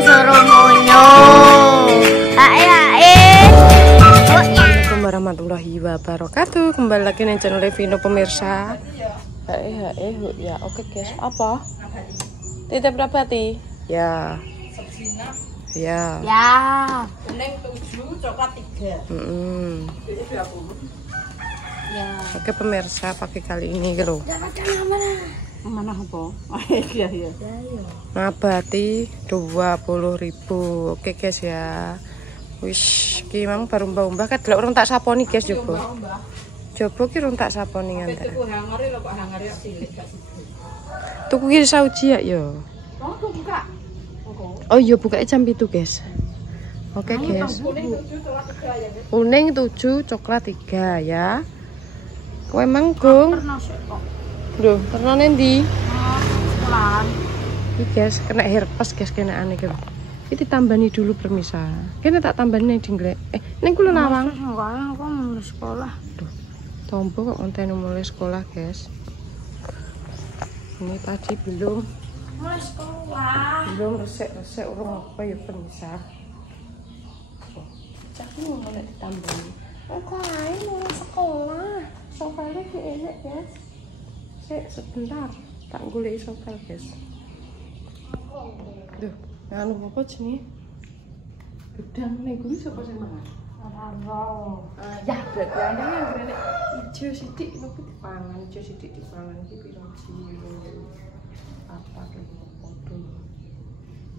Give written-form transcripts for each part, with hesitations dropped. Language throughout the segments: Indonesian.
suruh munyo. Hae. Assalamualaikum warahmatullahi wabarakatuh. Kembali lagi di channel Vino pemirsa. Ya, oke guys. Apa? Titip berapa ti? Ya. Ya. Ya. Kuning 7, coklat 3. Ya. Oke pemirsa, pagi kali ini gitu. Mana apa? Iya. Nabati 20.000. Oke guys ya. Wis, ki mang baru mbah-mbah kan delok urung tak saponi guys Jobo. Jobo ki urung tak saponi ngantek. Tuku hangare lho kok hangare cilik gak sih. Tuku ki sauji ya yo. Oh, buka. Oh iya bukanya jam 7 guys. Oke guys. Kuning 7, coklat 3 ya. Kuning 7, coklat 3 ya. Kowe manggung. Duh, pernah nendi? Sekolahan. Iki guys, kena herpes guys, kena aneh gitu. Ini tambani dulu permisa. Kena tak tambani ning dinglek. Ning kula lawang. Enggak, aku mau sekolah. Duh. Tombo kok konten mulai sekolah, guys. Ini tadi belum Mulai sekolah. belum resek urung apa ya permisa. Cak mau nek ditambani. Engko ae mulai sekolah. Sofale ki enek, guys. Sik sebentar, tak goleki sofal, guys. Duh, anu apa jenenge? Gedang ning guru sapa sing mangan? Ya, berarti anda yang kena hijau sidik nopo dipangan, hijau sidik dipangan iki piro kilo. Apa kene foto.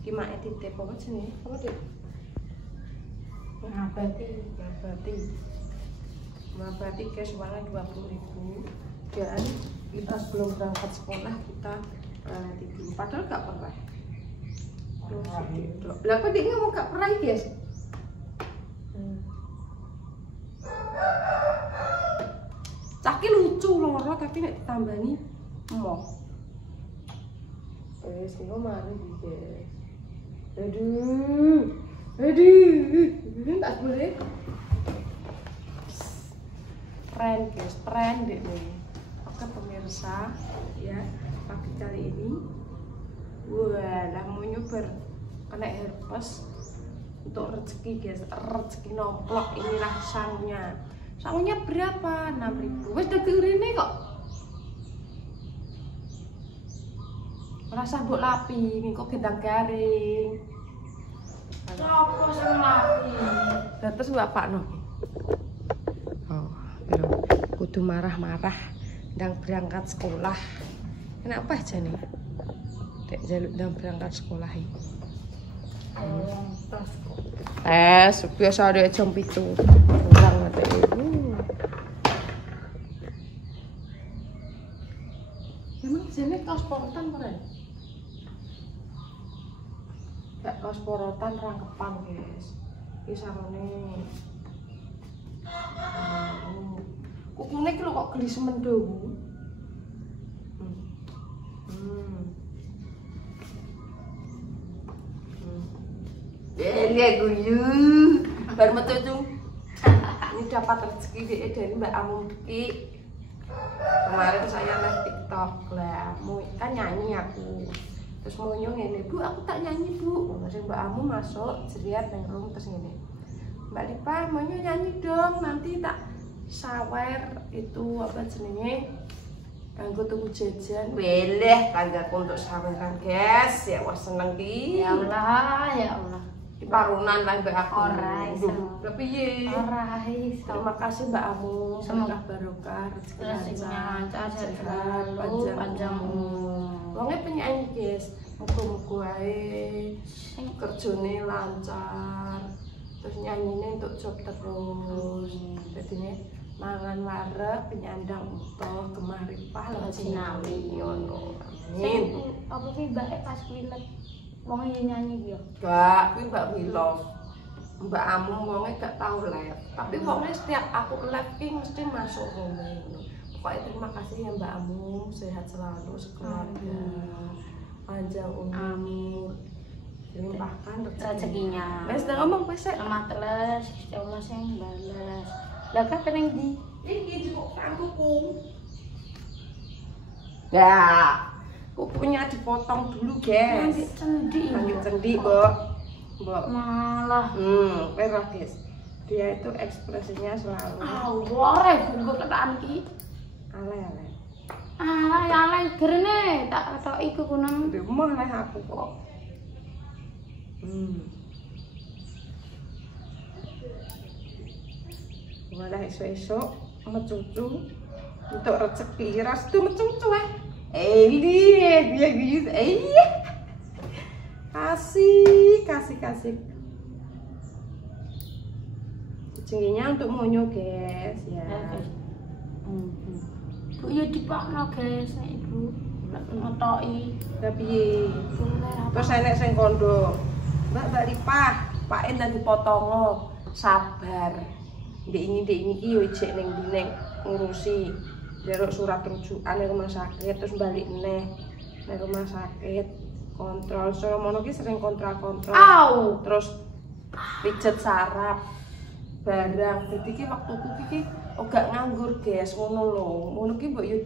Ki mak titip apa jenenge? Apa, Dik? Mabati guys, warna 20.000. Dan kita sebelum berangkat sekolah kita tidur. Padahal gak pernah. Lah kok dia ngomong gak pernah guys? Caki lucu loro tapi nek ditambani emoh. Wes iki mari guys. Aduh. Tak boleh. Pren guys, pren deh nih. Oke pemirsa, ya pagi kali ini, wah mau nyoba kena herpes untuk rezeki guys, rezeki nomplok inilah sangnya. Sangnya berapa? 6.000. Wes dadi urine kok. Rasa mbok lapi, kok gendang garing. Sopo sing lapi? Terus bapakno. Oh, kudu marah-marah ndang berangkat sekolah. Kenapa aja nih? Dek jaluk ndang berangkat sekolah iki. Biasa ada jam 7. Kurang ngate ibu. Emang jene kaos porotan ora? Kayak kaos porotan rangkepan, guys. Iki sarone. Kukune iki lho kok geli semendo. Dia guyu. Baru metu cung. Ini dapat rezeki dari Mbak Amu Ki. Kemarin saya live TikTok lah, kan nyanyi aku. Terus mau ngene, Bu, aku tak nyanyi, Bu. Terus Mbak Amu masuk, jeriat nang room terus ngene. Mbak Lipa, mau nyanyi dong, nanti tak sawer itu apa jenenge? Kanggo tuku jajan. Weleh, tanggaku untuk saweran, guys. Ya wah seneng ki. Ya Allah. Di parunan lah Mbak aku. Ora iso. Lah piye? Ora iso. Terima kasih Mbak Amu. Semoga barokah, rezekinya lancar, sehat, panjang umur. Wongnya penyanyi guys, muga-muga ae kerjane lancar, terus nyanyine untuk job terus. Jadinya mangan wareg penyandang utuh kemari pahala sinawi ngono. Amin. Apa ki mbak pas wilet wong nyanyi ya? Gak, kuwi Mbak Willow. Mbak Amu wongnya gak tau live, tapi wongnya setiap aku live ki mesti masuk ngono. Pokoknya terima kasih ya Mbak Amu, sehat selalu sekeluarga, panjang umur, limpahkan Rezekinya. Wes udah ngomong wes sik. Sama teles, ya Allah sing balas. Lah kan peneng di Iki jupuk kangkuku. Ya, Kukunya dipotong dulu, guys. Lanjut cendi. Lanjut cendi, Mbok. Mbok. Malah. Perah, guys. Dia itu ekspresinya selalu Awore bungku ketaan ki. ale-ale. Alay grene tak ketoki ku kuneng. Demah lah aku kok. Malah esok-esok mecucu untuk rezeki ras tuh mecucu dia gitu kasih kucingnya untuk monyo guys ya. Bu ya dipakno guys nek ibu ngetoki. Tapi terus enek sing kondo Mbak Ripah paen dan dipotong sabar. Ndek ini ki yo ijek ning ndi ngurusi njaluk surat rujukan ning rumah sakit terus balik neh ning rumah sakit kontrol mono ki sering kontrol terus pijet saraf barang dadi ki waktuku ki ora nganggur guys ngono lho ngono ki mbok yo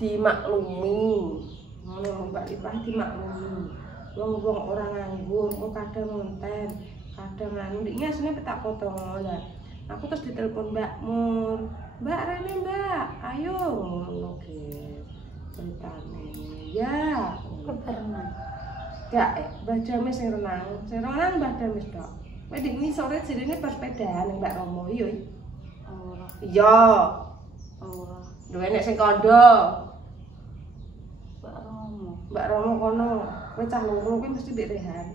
dimaklumi ngono Mbak Ripah dimaklumi wong-wong ora nganggur kok kadang ngonten kadang anu iki asline petak potong lah. Aku terus ditelepon Mbak Mur, Mbak Rene Mbak, ayo ngono guys. Ceritane. Ya, berenang. Gak, Mbak Damis sing renang Mbak Damis tok. Wedi ini sore jirine pas sepedaan Mbak Romo yo. Ora. Iya. Ora. Duwe nek sing kondo. Mbak Romo kono. Kowe cah loro kuwi mesti mbek Rehan.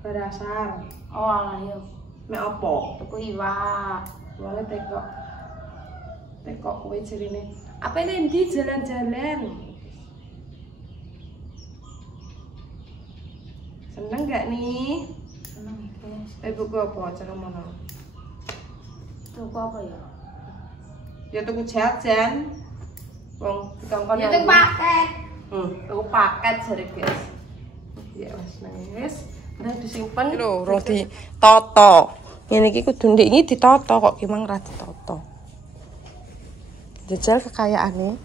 Barasar. Oh alah yo. Mek opo? Tuku iwak. Wong tekok kowe jerine. Apa ndi jalan-jalan? Seneng gak nih? Seneng guys. Buku apa cara mono? Tuku apa ya? Ya tuku jajan. Wong dikongkon Ya tuku paket. Tuku paket jare guys. Ya wis nangis. Nah disimpen lho, rong ditata. Ngene iki kudu ndek iki ditata kok ki mang ra ditata. Jajal kekayaane.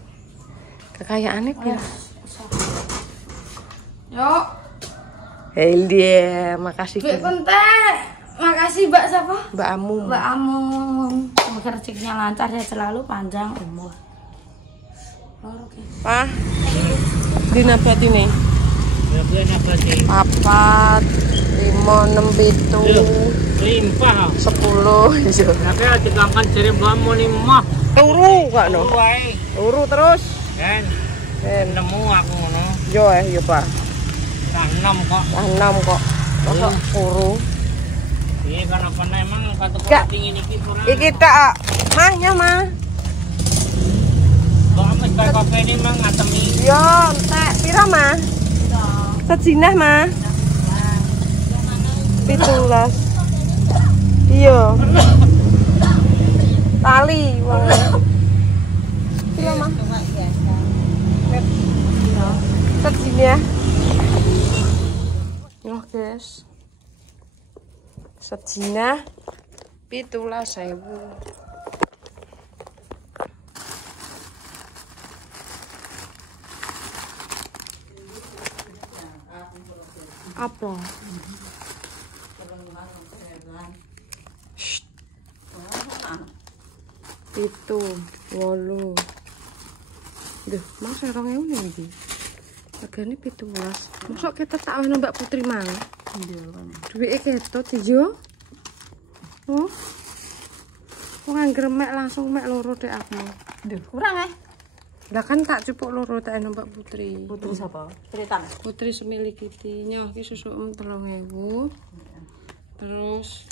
Kekayaane piye? Yo. Dia, makasih. Mbak Kuntek. Makasih Mbak siapa? Mbak Amum. Mbak Amum. Semoga rezekinya lancar ya selalu panjang umur. Pak. Dinabati nih. Papat, 5, 6, 7, limpah 10 iya. Tapi dikangkan jari mbakmu nih mah Turu gak no? Turu terus kan nemu aku ngono yo yo Pak tak 6 kok 6 kok kok turu iya kenapa emang kata tinggi niki kurang iki tak mahnya mah kok ames kayak kopi ini mah ngatemi yo entek pira mah sejinah mah 17 iya tali wong pira mah sejinah yo guys sejinah 17.000 apa? Itu, wolu. Duh, mas orang ini nih. Harganya 17. Masuk kita tak ono Mbak Putri mang. Duit ketot ijo. Oh. Kok ngangger mek langsung mek loro dek aku. Duh, kurang Lah kan tak cupuk loro tak ono Mbak Putri. Putri sapa? Ceritan. Putri semilik iki nyoh iki susuk 3.000. Terus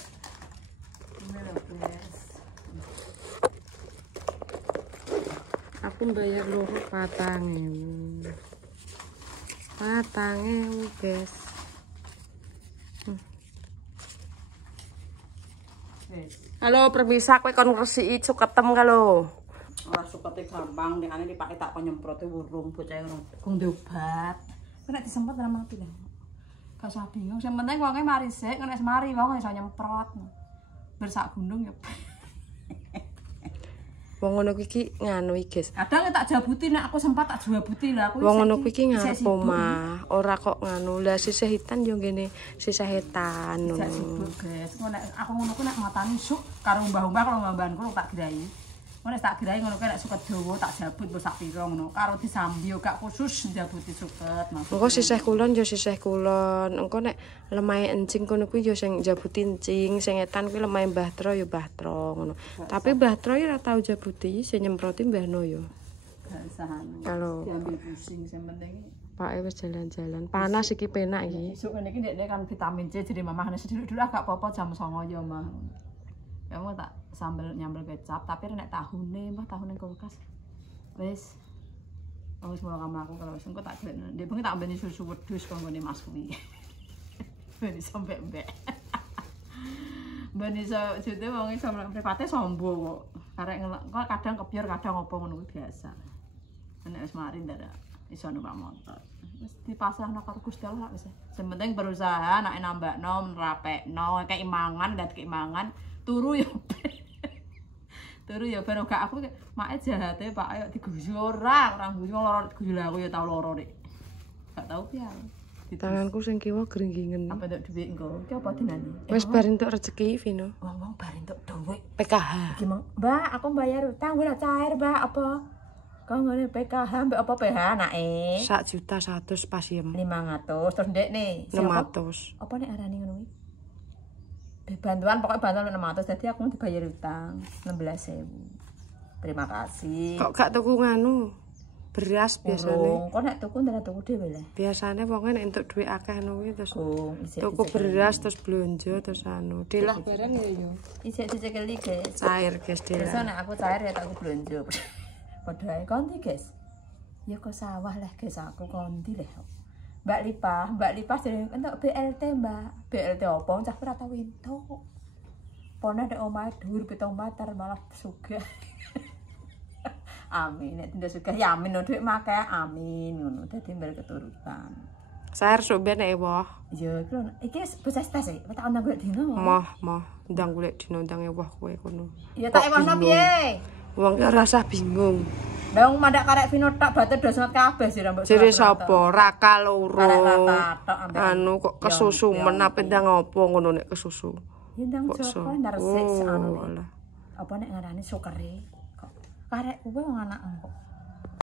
aku bayar loro 4.000. 4.000 guys. Halo permisa kowe kon ngresiki cuketem kalau. Ora sukete gampang, nek ane dipake tak kon nyemprote wurung bocah ngono. Kong diobat. Kok nek disempet ora mati lho. Gak usah bingung, sing penting wonge mari sik, nek mari wong iso nyemprot. Bersak gundung ya. Wong ngono kuwi iki nganu iki, guys. Kadang tak jabuti nek aku sempat tak jabuti lah aku. Wong ngono kuwi iki ngapo mah, ora kok nganu. Lah sisih hitan yo ngene, sisih hitan ngono. Sibuk, guys. Nek aku ngono ku nek matane suk karo mbah-mbah kalau mbah-mbahku tak grai. Nek tak grai ngono ku nek suket dawa tak jabut mbok sak pira ngono. Karo disambi yo gak khusus jabuti suket. Engko sisih kulon yo sisih kulon. Engko nek lemahe encing kono kuwi yo sing jabuti encing, sing etan kuwi lemahe Mbah Tro yo Mbah Tro ngono. Tapi Mbah Tro ora tau jabuti, sing nyemproti Mbah No yo. Gak sahan. Kalau Diambil pusing sing penting Pak wis jalan-jalan. Panas iki penak iki. Isuk ngene iki ndekne kan vitamin C jadi mamah sedulur-dulur agak apa-apa jam 09.00 ya mah. Ya mau tak sambel nyambel kecap tapi nek tahune mbah tahune kulkas. Wis wis mulai kamar aku kalau wis engko tak jelekno. Ndek bengi tak ambeni susu wedhus kok nggone Mas kuwi. Ben iso mbek-mbek. Ben iso jute wong iso mripate sombo kok. Karek kok kadang kebiar kadang opo ngono kuwi biasa. Nek wis mari ndak iso numpak motor. Wis dipasrahno karo Gusti Allah wis. Sing penting berusaha nek nambakno, nrapekno, keimangan, ndak keimangan, turu ya. Turu ya ben gak aku make jahate Pak ayo diguyu ora guyu lara guyu lah aku ya tau lara nek. Gak tau piye. Tanganku sing kiwa gringgingen. Apa ndak dhuwit engko? Ki apa dinane? Wis bar entuk rezeki Vino. Wong-wong bar entuk dhuwit. PKH. Iki Mbak, aku bayar utang ora cair, Mbak, apa? Kok ngene PKH mbek apa PH anake? 1.100.000 pasiem. 500 terus ndek nih 600. apa nek arani ngono kuwi bantuan pokoknya bantuan 600 jadi aku dibayar utang 16.000 terima kasih Kok gak tuku nganu beras biasane? kok nek tuku ndak tuku dhewe lah Biasane wong nek entuk dhuwit akeh ngono kuwi terus isik tuku beras terus blonjo terus anu. Dilah barang ya yo. isik dicekeli guys Cair guys terus dilah. nek aku cair ya tak blonjo padha ae konti guys ya kok sawah lah guys aku konti lah Mbak Lipah jadi entuk BLT Mbak. BLT opo cah ora tau entuk. Pone nek omahe dhuwur 7 meter malah sugih. Amin nek tindak sugih ya amin dhuwit make amin ngono dadi mbel keturutan. Sair sok ben nek woh. Ya iki lho iki bocah tes iki tak ndang golek dino. Moh ndang golek dino ndang woh kowe kono. Ya tak ewahno piye? Wong ki ora usah bingung. Lah wong mandak karek Vino tak bater dosenat kabeh sih rambut. Jere sapa? Raka loro. Tok Anu kok kesusu menape ndang opo ngono nek kesusu. Ya ndang Joko ndang resik anu. Alah. Apa nek ngarani sukere kok karek kowe wong anak kok